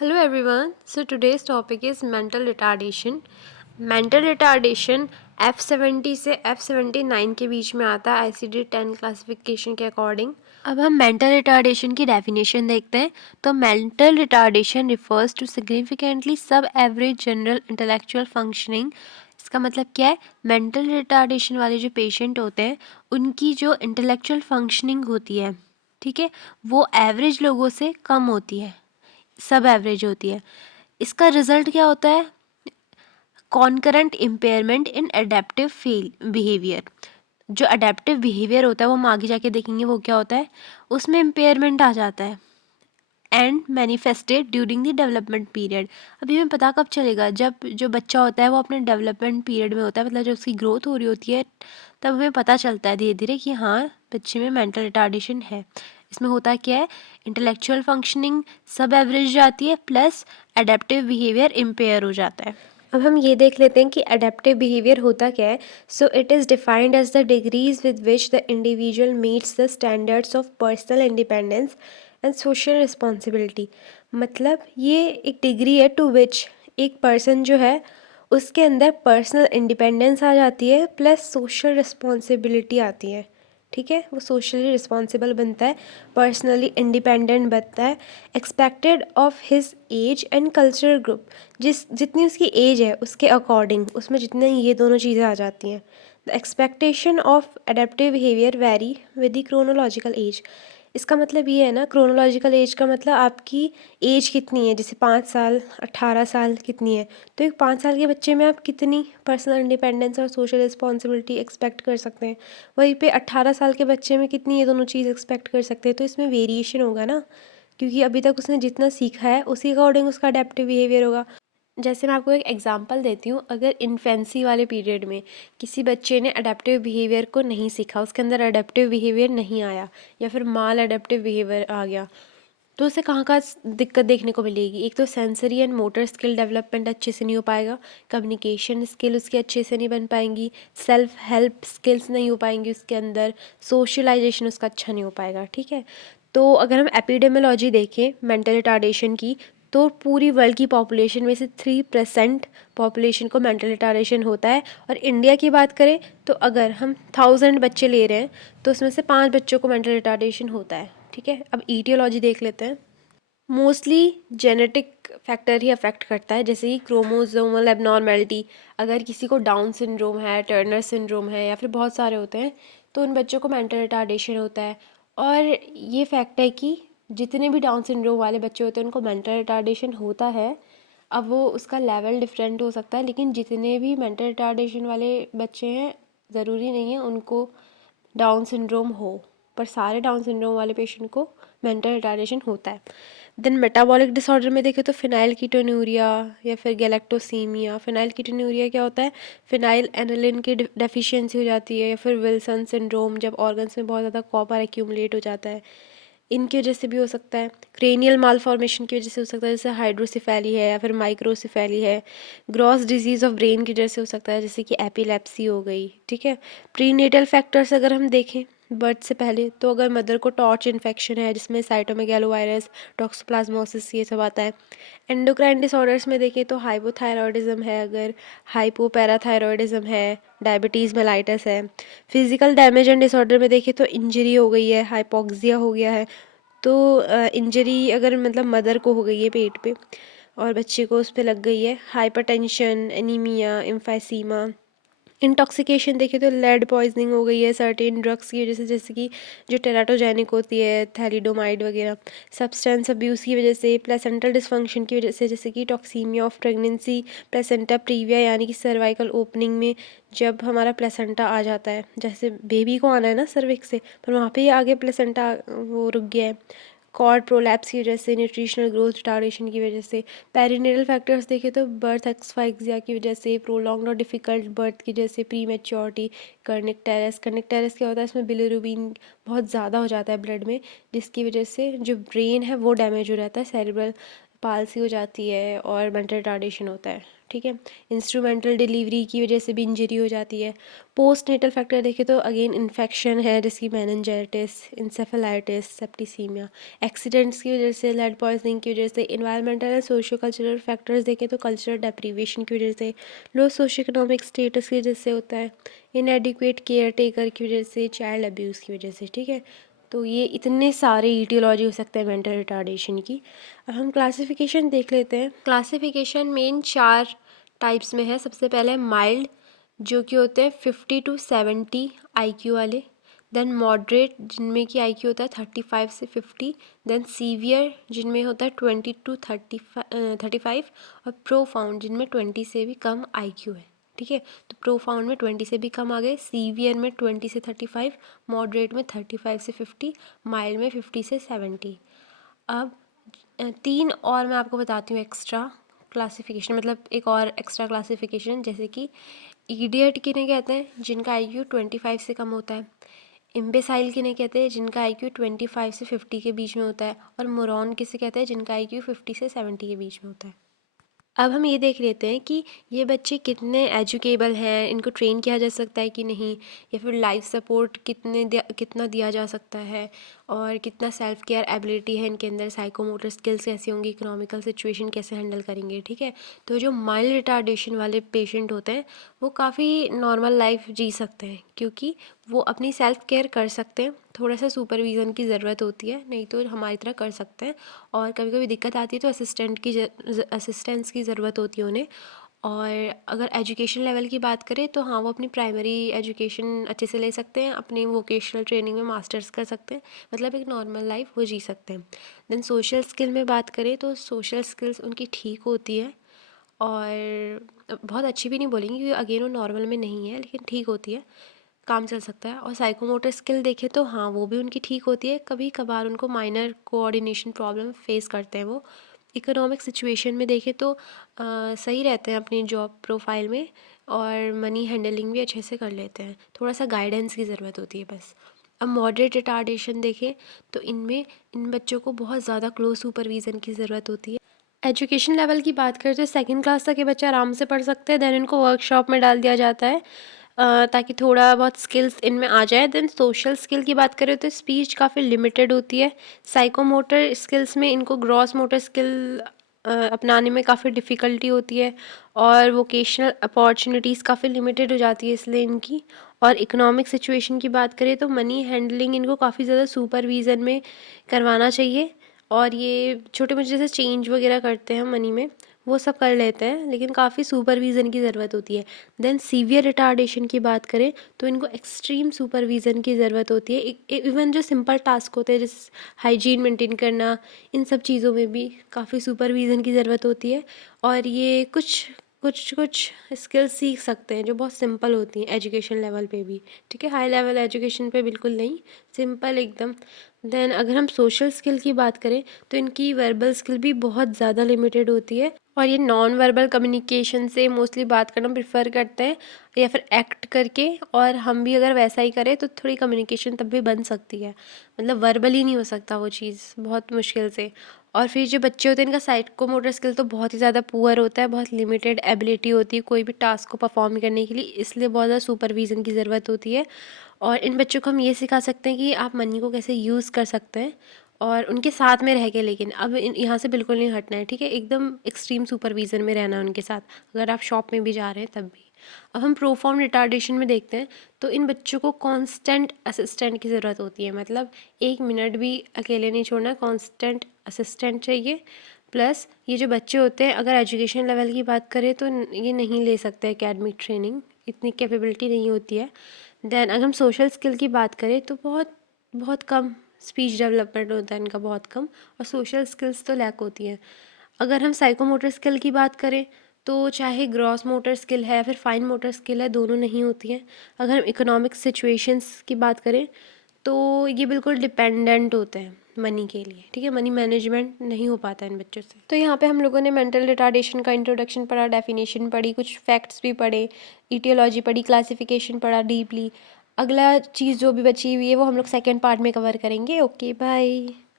Hello everyone. So today's topic is mental retardation. Mental retardation F70 से F79 के बीच में आता है ICD-10 क्लासिफिकेशन के अकॉर्डिंग। अब हम मेंटल रिटार्डेशन की डेफिनेशन देखते हैं। तो mental retardation refers to significantly sub average general intellectual functioning. इसका मतलब क्या है? मेंटल रिटार्डेशन वाले जो पेशेंट होते हैं उनकी जो इंटेलेक्चुअल फंक्शनिंग होती है, ठीक है, वो एवरेज लोगों से कम होती है, सब एवरेज होती है। इसका रिजल्ट क्या होता है? कॉन्करेंट इम्पेयरमेंट इन अडेप्टिव बिहेवियर। जो अडेप्टिव बिहेवियर होता है वो हम आगे जाके देखेंगे वो क्या होता है, उसमें इम्पेयरमेंट आ जाता है। And manifested during the development period. अभी हमें पता कब चलेगा? जब जो बच्चा होता है वो अपने डेवलपमेंट पीरियड में होता है, मतलब जब उसकी ग्रोथ हो रही होती है तब हमें पता चलता है धीरे धीरे कि हाँ बच्चे में मेंटल रिटार्डेशन है। इसमें होता क्या है? इंटेलेक्चुअल फंक्शनिंग सब एवरेज जाती है प्लस अडेप्टिव बिहेवियर इम्पेयर हो जाता है। अब हम ये देख लेते हैं कि अडेप्टिव बिहेवियर होता क्या है। So it is defined as the degrees with which the individual meets the standards of personal independence and social responsibility. मतलब ये एक डिग्री है टू विच एक पर्सन जो है उसके अंदर पर्सनल इंडिपेंडेंस आ जाती है प्लस सोशल रिस्पॉन्सिबिलिटी आती है, ठीक है, वो सोशली रिस्पॉन्सिबल बनता है, पर्सनली इंडिपेंडेंट बनता है, expected of his age and cultural group. जितनी उसकी एज है उसके अकॉर्डिंग उसमें जितने ये दोनों चीज़ें आ जाती हैं। The expectation of adaptive behaviour very with the chronological age. इसका मतलब ये है ना, क्रोनोलॉजिकल एज का मतलब आपकी एज कितनी है, जैसे 5 साल 18 साल कितनी है, तो एक 5 साल के बच्चे में आप कितनी पर्सनल इंडिपेंडेंस और सोशल रिस्पॉन्सिबिलिटी एक्सपेक्ट कर सकते हैं, वहीं पे 18 साल के बच्चे में कितनी ये दोनों चीज़ एक्सपेक्ट कर सकते हैं। तो इसमें वेरिएशन होगा ना, क्योंकि अभी तक उसने जितना सीखा है उसी अकॉर्डिंग उसका अडेप्टिव बिहेवियर होगा। जैसे मैं आपको एक एग्जांपल देती हूँ, अगर इन्फेंसी वाले पीरियड में किसी बच्चे ने अडेप्टिव बिहेवियर को नहीं सीखा, उसके अंदर अडेप्टिव बिहेवियर नहीं आया या फिर माल अडेप्टिव बिहेवियर आ गया, तो उसे कहाँ कहाँ दिक्कत देखने को मिलेगी। एक तो sensory and motor skill development अच्छे से नहीं हो पाएगा, कम्युनिकेशन स्किल उसकी अच्छे से नहीं बन पाएंगी, सेल्फ हेल्प स्किल्स नहीं हो पाएंगी उसके अंदर, सोशलाइजेशन उसका अच्छा नहीं हो पाएगा, ठीक है। तो अगर हम एपिडेमियोलॉजी देखें मेंटल रिटार्डेशन की, तो पूरी वर्ल्ड की पॉपुलेशन में से 3% पॉपुलेशन को मेंटल रिटार्डेशन होता है। और इंडिया की बात करें तो अगर हम 1000 बच्चे ले रहे हैं तो उसमें से 5 बच्चों को मेंटल रिटार्डेशन होता है, ठीक है। अब ईटियोलॉजी देख लेते हैं। मोस्टली जेनेटिक फैक्टर ही अफेक्ट करता है, जैसे कि क्रोमोसोमल एबनॉर्मेलिटी। अगर किसी को डाउन सिंड्रोम है, टर्नर सिंड्रोम है या फिर बहुत सारे होते हैं तो उन बच्चों को मेंटल रिटार्डेशन होता है। और ये फैक्ट है कि जितने भी डाउन सिंड्रोम वाले बच्चे होते हैं उनको मेंटल रिटार्डेशन होता है। अब वो उसका लेवल डिफरेंट हो सकता है, लेकिन जितने भी मेंटल रिटार्डेशन वाले बच्चे हैं ज़रूरी नहीं है उनको डाउन सिंड्रोम हो, पर सारे डाउन सिंड्रोम वाले पेशेंट को मेंटल रिटार्डेशन होता है। देन मेटाबॉलिक डिसऑर्डर में देखें तो फिनाइल कीटोन्यूरिया या फिर गैलेक्टोसीमिया। फिनाइल कीटोन्यूरिया क्या होता है? फिनाइल एनिलिन की डेफिशिएंसी हो जाती है, या फिर विल्सन सिंड्रोम जब ऑर्गन्स में बहुत ज़्यादा कॉपर एक्यूमुलेट हो जाता है, इनकी वजह से भी हो सकता है। क्रेनियल मालफॉर्मेशन की वजह से हो सकता है, जैसे हाइड्रोसिफेली है या फिर माइक्रोसिफेली है। ग्रॉस डिजीज़ ऑफ ब्रेन की वजह से हो सकता है, जैसे कि एपिलेप्सी हो गई, ठीक है। प्रीनेटल फैक्टर्स अगर हम देखें बर्थ से पहले, तो अगर मदर को टॉर्च इन्फेक्शन है जिसमें साइटोमेगैलोवायरस, टॉक्सोप्लाज्मोसिस ये सब आता है। एंडोक्राइन डिसऑर्डर्स में देखें तो हाइपोथायरॉयडिज्म है, अगर हाइपोपैराथायरॉयडिज्म है, डायबिटीज़ मेलाइटस है। फिजिकल डैमेज एंड डिसऑर्डर में देखें तो इंजरी हो गई है, हाइपोक्सिया हो गया है। तो इंजरी अगर मतलब मदर को हो गई है पेट पे और बच्चे को उस पे लग गई है, हाइपरटेंशन, एनीमिया, एम्फाइसीमा। इंटॉक्सिकेशन देखें तो लेड पॉइजनिंग हो गई है सर्टेन ड्रग्स की वजह से, जैसे कि जो टेराटोजेनिक होती है, थैलिडोमाइड वगैरह। सब्सटेंस अब्यूज़ की वजह से, प्लेसेंटल डिसफंक्शन की वजह से, जैसे कि toxaemia of pregnancy, placenta previa यानी कि सर्वाइकल ओपनिंग में जब हमारा प्लेसेंटा आ जाता है, जैसे बेबी को आना है ना सर्विक्स से, पर वहाँ पे ही आगे प्लेसेंटा वो रुक गया है। कॉर्ड प्रोलैप्स की वजह से, न्यूट्रिशनल ग्रोथ रिटार्डेशन की वजह से। पेरिनेटल फैक्टर्स देखें तो बर्थ एक्सफाइक्सिया की वजह से, प्रोलॉन्ग्ड और डिफ़िकल्ट बर्थ की वजह से, प्री मैच्योरिटी। कर्निक टेरेस क्या होता है? इसमें बिलिरुबिन बहुत ज़्यादा हो जाता है ब्लड में, जिसकी वजह से जो ब्रेन है वो डैमेज हो जाता है, सेरेब्रल पालसी हो जाती है और मेंटल रिटार्डेशन होता है, ठीक है। इंस्ट्रूमेंटल डिलीवरी की वजह से भी इंजरी हो जाती है। पोस्ट नेटल फैक्टर देखें तो अगेन इन्फेक्शन है, जिसकी मेनिंजाइटिस, इंसेफेलाइटिस, सेप्टिसीमिया। एक्सीडेंट्स की वजह से, लेड पॉइजनिंग की वजह से, environmental and socio cultural factors देखें तो कल्चरल डेप्रीवेशन की वजह से, लो सोशो इकोनॉमिक स्टेटस की वजह से होता है, इनएडिक्वेट केयर टेकर की वजह से, चाइल्ड अब्यूज़ की वजह से, ठीक है। तो ये इतने सारे ईटियोलॉजी हो सकते हैं मेंटल रिटार्डेशन की। अब हम क्लासिफिकेशन देख लेते हैं। क्लासिफिकेशन मेन 4 टाइप्स में है। सबसे पहले माइल्ड, जो कि होते हैं 50 to 70 IQ वाले। देन मॉडरेट, जिनमें कि IQ होता है 35 से 50। देन सीवियर, जिनमें होता है 20 to 35। और प्रोफाउंड, जिनमें 20 से भी कम IQ है, ठीक है। तो प्रोफाउंड में 20 से भी कम आ गए, सीवियर में 20 से 35, मॉडरेट में 35 से 50, माइल्ड में 50 से 70। अब 3 और मैं आपको बताती हूँ एक्स्ट्रा क्लासिफिकेशन, मतलब एक और एक्स्ट्रा क्लासिफिकेशन, जैसे कि इडियट किन्हें कहते हैं, जिनका IQ 25 से कम होता है। इम्बेसाइल किन्हें कहते हैं, जिनका IQ 25 से 50 के बीच में होता है। और मोरॉन किसे कहते हैं, जिनका IQ 50 से 70 के बीच में होता है। अब हम ये देख लेते हैं कि ये बच्चे कितने एजुकेबल हैं, इनको ट्रेन किया जा सकता है कि नहीं, या फिर लाइफ सपोर्ट कितना दिया जा सकता है, और कितना सेल्फ केयर एबिलिटी है इनके अंदर, साइकोमोटर स्किल्स कैसी होंगी, इकोनॉमिकल सिचुएशन कैसे हैंडल करेंगे, ठीक है। तो जो माइल्ड रिटार्डेशन वाले पेशेंट होते हैं वो काफ़ी नॉर्मल लाइफ जी सकते हैं, क्योंकि वो अपनी सेल्फ केयर कर सकते हैं। थोड़ा सा सुपरविज़न की ज़रूरत होती है, नहीं तो हमारी तरह कर सकते हैं। और कभी कभी दिक्कत आती है तो असिस्टेंस की ज़रूरत होती है उन्हें। और अगर एजुकेशन लेवल की बात करें तो हाँ, वो अपनी प्राइमरी एजुकेशन अच्छे से ले सकते हैं, अपनी वोकेशनल ट्रेनिंग में मास्टर्स कर सकते हैं, मतलब एक नॉर्मल लाइफ वो जी सकते हैं। देन सोशल स्किल में बात करें तो सोशल स्किल्स उनकी ठीक होती है, और बहुत अच्छी भी नहीं बोलेंगे क्योंकि अगेन वो नॉर्मल में नहीं है, लेकिन ठीक होती है, काम चल सकता है। और साइकोमोटर स्किल देखें तो हाँ, वो भी उनकी ठीक होती है, कभी कभार उनको माइनर कोऑर्डिनेशन प्रॉब्लम फेस करते हैं वो। इकोनॉमिक सिचुएशन में देखें तो सही रहते हैं अपनी जॉब प्रोफाइल में, और मनी हैंडलिंग भी अच्छे से कर लेते हैं, थोड़ा सा गाइडेंस की ज़रूरत होती है बस। अब मॉडरेट रिटार्डेशन देखें तो इनमें इन बच्चों को बहुत ज़्यादा क्लोज सुपरविज़न की ज़रूरत होती है। एजुकेशन लेवल की बात करें तो 2nd क्लास तक ये बच्चे आराम से पढ़ सकते हैं, देन इनको वर्कशॉप में डाल दिया जाता है ताकि थोड़ा बहुत स्किल्स इनमें आ जाए। देन सोशल स्किल की बात करें तो स्पीच काफ़ी लिमिटेड होती है। साइकोमोटर स्किल्स में इनको ग्रॉस मोटर स्किल अपनाने में काफ़ी डिफ़िकल्टी होती है, और वोकेशनल अपॉर्चुनिटीज़ काफ़ी लिमिटेड हो जाती है इसलिए इनकी। और इकोनॉमिक सिचुएशन की बात करें तो मनी हैंडलिंग इनको काफ़ी ज़्यादा सुपरविज़न में करवाना चाहिए, और ये छोटे मोटे जैसे चेंज वगैरह करते हैं मनी में, वो सब कर लेते हैं, लेकिन काफ़ी सुपरविज़न की ज़रूरत होती है। देन सीवियर रिटार्डेशन की बात करें तो इनको एक्सट्रीम सुपरविज़न की ज़रूरत होती है। इवन जो सिंपल टास्क होते हैं जैसे हाइजीन मेंटेन करना, इन सब चीज़ों में भी काफ़ी सुपरविज़न की ज़रूरत होती है। और ये कुछ कुछ कुछ स्किल्स सीख सकते हैं जो बहुत सिंपल होती हैं एजुकेशन लेवल पे भी, ठीक है। हाई लेवल एजुकेशन पे बिल्कुल नहीं, सिंपल एकदम। देन अगर हम सोशल स्किल की बात करें तो इनकी वर्बल स्किल भी बहुत ज़्यादा लिमिटेड होती है, और ये नॉन वर्बल कम्युनिकेशन से मोस्टली बात करना प्रेफर करते हैं, या फिर एक्ट करके। और हम भी अगर वैसा ही करें तो थोड़ी कम्युनिकेशन तब भी बन सकती है, मतलब वर्बल ही नहीं हो सकता वो चीज़, बहुत मुश्किल से। और फिर जो बच्चे होते हैं इनका साइकोमोटर स्किल तो बहुत ही ज़्यादा पुअर होता है, बहुत लिमिटेड एबिलिटी होती है कोई भी टास्क को परफॉर्म करने के लिए, इसलिए बहुत ज़्यादा सुपरविज़न की ज़रूरत होती है। और इन बच्चों को हम ये सिखा सकते हैं कि आप मनी को कैसे यूज़ कर सकते हैं, और उनके साथ में रह के, लेकिन अब यहाँ से बिल्कुल नहीं हटना है, ठीक है। एकदम एक्सट्रीम सुपरविज़न में रहना है उनके साथ, अगर आप शॉप में भी जा रहे हैं तब भी। अब हम प्रोफाउंड रिटार्डेशन में देखते हैं तो इन बच्चों को कांस्टेंट असिस्टेंट की ज़रूरत होती है, मतलब 1 मिनट भी अकेले नहीं छोड़ना, कांस्टेंट असिस्टेंट चाहिए। प्लस ये जो बच्चे होते हैं अगर एजुकेशन लेवल की बात करें तो ये नहीं ले सकते एकेडमिक ट्रेनिंग, इतनी कैपेबिलिटी नहीं होती है। देन अगर हम सोशल स्किल की बात करें तो बहुत बहुत कम स्पीच डेवलपमेंट होता है इनका, बहुत कम, और सोशल स्किल्स तो लैक होती हैं। अगर हम साइकोमोटर स्किल की बात करें तो चाहे ग्रॉस मोटर स्किल है या फिर फाइन मोटर स्किल है, दोनों नहीं होती हैं। अगर हम इकोनॉमिक सिचुएशंस की बात करें तो ये बिल्कुल डिपेंडेंट होते हैं मनी के लिए, ठीक है। मनी मैनेजमेंट नहीं हो पाता इन बच्चों से। तो यहाँ पे हम लोगों ने मेंटल रिटार्डेशन का इंट्रोडक्शन पढ़ा, डेफिनेशन पढ़ी, कुछ फैक्ट्स भी पढ़े, ईटियोलॉजी पढ़ी, क्लासिफिकेशन पढ़ा डीपली। अगला चीज़ जो भी बची हुई है वो हम लोग सेकेंड पार्ट में कवर करेंगे। Okay, bye.